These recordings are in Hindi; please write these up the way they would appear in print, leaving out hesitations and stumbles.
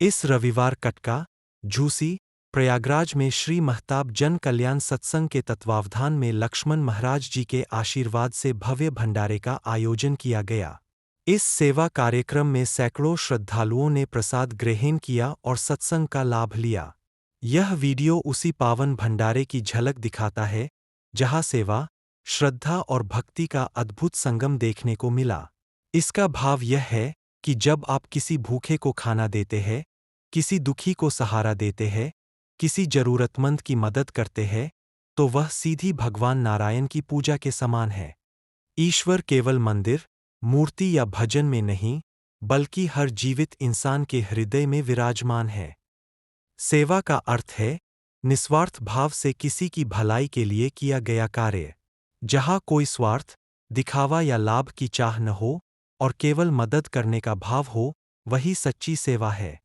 इस रविवार कटका, झूसी, प्रयागराज में श्री महताब जन कल्याण सत्संग के तत्वावधान में लक्ष्मण महाराज जी के आशीर्वाद से भव्य भंडारे का आयोजन किया गया। इस सेवा कार्यक्रम में सैकड़ों श्रद्धालुओं ने प्रसाद ग्रहण किया और सत्संग का लाभ लिया। यह वीडियो उसी पावन भंडारे की झलक दिखाता है, जहां सेवा, श्रद्धा और भक्ति का अद्भुत संगम देखने को मिला। इसका भाव यह है कि जब आप किसी भूखे को खाना देते हैं, किसी दुखी को सहारा देते हैं, किसी जरूरतमंद की मदद करते हैं, तो वह सीधी भगवान नारायण की पूजा के समान है। ईश्वर केवल मंदिर, मूर्ति या भजन में नहीं, बल्कि हर जीवित इंसान के हृदय में विराजमान है। सेवा का अर्थ है निस्वार्थ भाव से किसी की भलाई के लिए किया गया कार्य। जहाँ कोई स्वार्थ, दिखावा या लाभ की चाह न हो और केवल मदद करने का भाव हो, वही सच्ची सेवा है।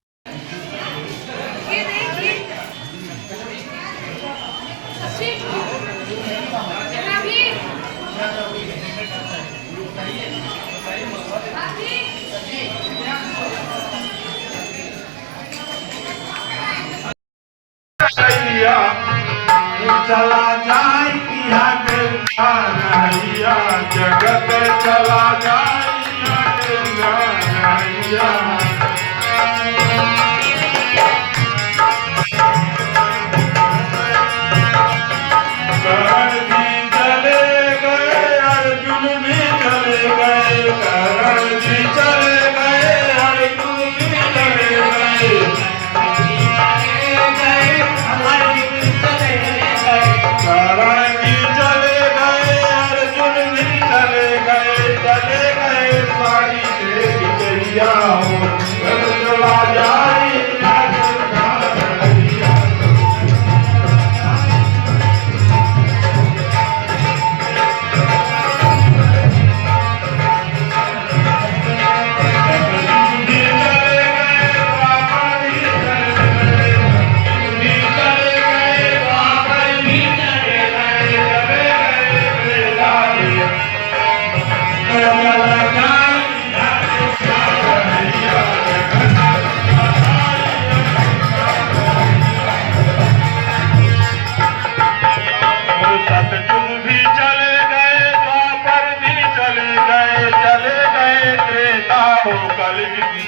चला जाए जगत चला जाए करण भी चले गए, अर्जुन भी चले गए, करण भी चले गए, अर्जुन भी चले गए, करण भी चले गए, अर्जुन भी चले गए साड़ी से बिचैया हो चला जाए।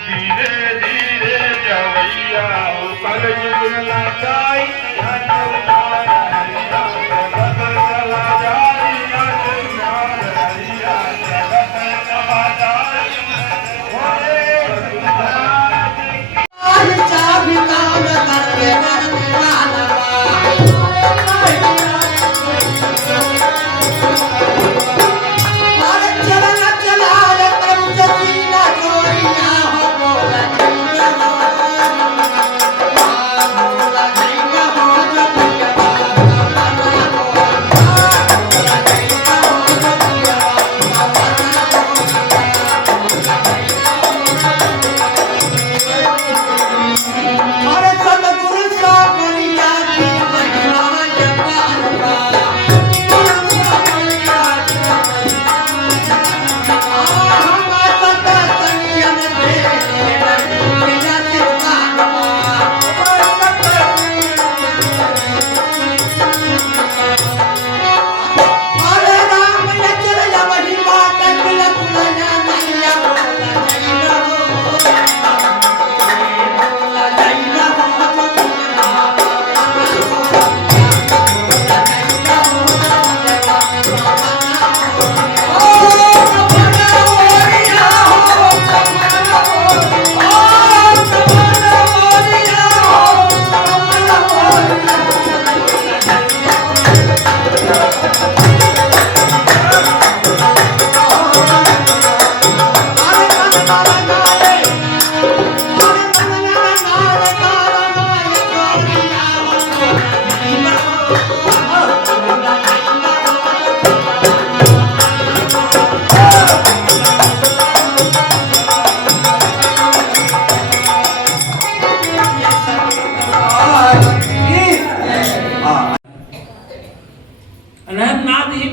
धीरे धीरे जवैया हो कल चला जाए चला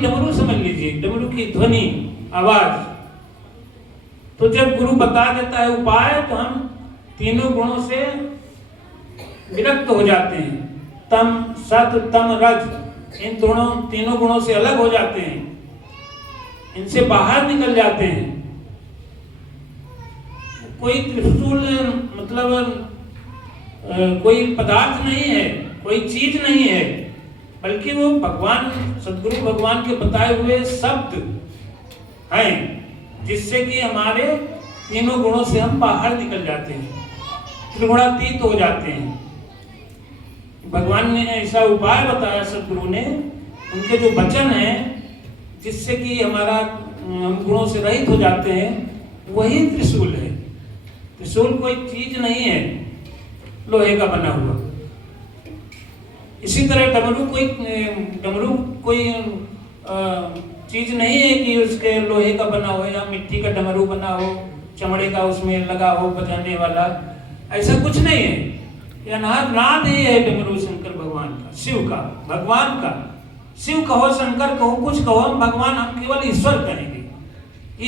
डमरू समझ लीजिए, डमरू की ध्वनि, आवाज। तो जब गुरु बता देता है उपाय, तो हम तीनों गुणों से विरक्त हो जाते हैं। तम सत तम रज, इन तीनों गुणों से अलग हो जाते हैं, इनसे बाहर निकल जाते हैं। कोई त्रिशूल मतलब कोई पदार्थ नहीं है, कोई चीज नहीं है, बल्कि वो भगवान, सदगुरु भगवान के बताए हुए शब्द हैं, जिससे कि हमारे तीनों गुणों से हम बाहर निकल जाते हैं, त्रिगुणातीत हो जाते हैं। भगवान ने ऐसा उपाय बताया, सदगुरु ने, उनके जो वचन हैं, जिससे कि हमारा हम गुणों से रहित हो जाते हैं, वही त्रिशूल है। त्रिशूल कोई चीज नहीं है लोहे का बना हुआ। इसी तरह डमरू कोई चीज नहीं है कि उसके लोहे का बना हो या मिट्टी का डमरू बना हो, चमड़े का उसमें लगा हो बजाने वाला, ऐसा कुछ नहीं है। यह नाद ही है डमरू शंकर भगवान का, शिव का, भगवान का। शिव कहो, शंकर कहो, कुछ कहो, भगवान हम केवल ईश्वर कहेंगे,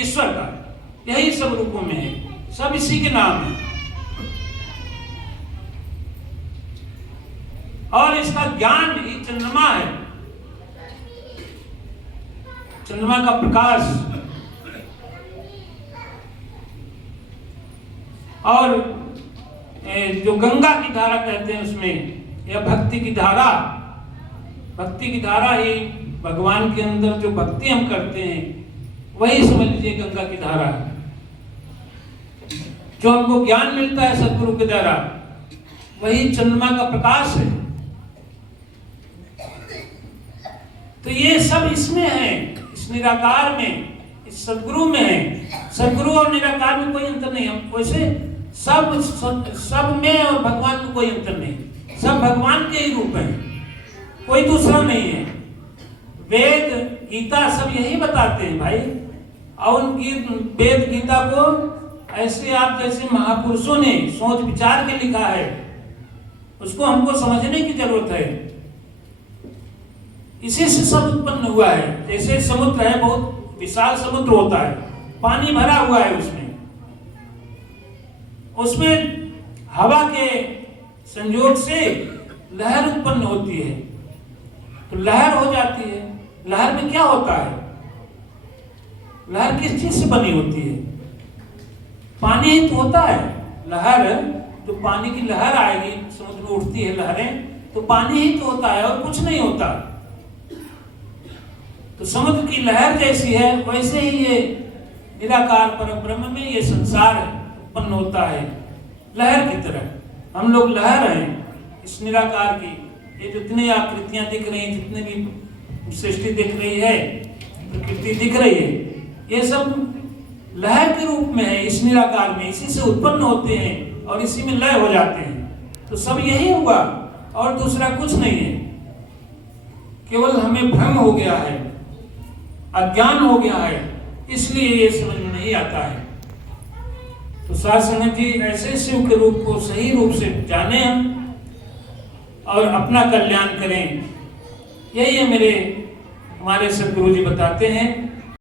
ईश्वर का। यही सब रूपों में है, सब इसी के नाम है। और इसका ज्ञान ही चंद्रमा है, चंद्रमा का प्रकाश। और जो गंगा की धारा कहते हैं उसमें, यह भक्ति की धारा, भक्ति की धारा ही भगवान के अंदर जो भक्ति हम करते हैं, वही समझ लीजिए गंगा की धारा है। जो हमको ज्ञान मिलता है सदगुरु के द्वारा, वही चंद्रमा का प्रकाश है। तो ये सब इसमें है, इस निराकार में, इस सदगुरु में है। सदगुरु और निराकार में कोई अंतर नहीं है। वैसे सब में और भगवान में कोई अंतर नहीं, सब भगवान के ही रूप हैं, कोई दूसरा नहीं है। वेद गीता सब यही बताते हैं भाई। और उनकी वेद गीता को ऐसे आप जैसे महापुरुषों ने सोच विचार के लिखा है, उसको हमको समझने की जरूरत है। इसी से सब उत्पन्न हुआ है। जैसे समुद्र है, बहुत विशाल समुद्र होता है, पानी भरा हुआ है, उसमें हवा के संयोग से लहर उत्पन्न होती है, तो लहर हो जाती है। लहर में क्या होता है? लहर किस चीज से बनी होती है? पानी ही तो होता है। लहर, जो पानी की लहर आएगी, समुद्र में उठती है लहरें, तो पानी ही तो होता है और कुछ नहीं होता। तो समुद्र की लहर जैसी है, वैसे ही ये निराकार परब्रह्म में ये संसार उत्पन्न होता है, लहर की तरह। हम लोग लहर हैं इस निराकार की। ये जितनी आकृतियां दिख रही हैं, जितने भी सृष्टि दिख रही है, प्रकृति दिख रही है, ये सब लहर के रूप में है इस निराकार में। इसी से उत्पन्न होते हैं और इसी में लय हो जाते हैं। तो सब यही हुआ और दूसरा कुछ नहीं है। केवल हमें भ्रम हो गया है, अज्ञान हो गया है, इसलिए ये समझ में नहीं आता है। तो साध संगत जी, ऐसे शिव के रूप को सही रूप से जाने हम और अपना कल्याण करें। यही है हमारे सदगुरु जी बताते हैं।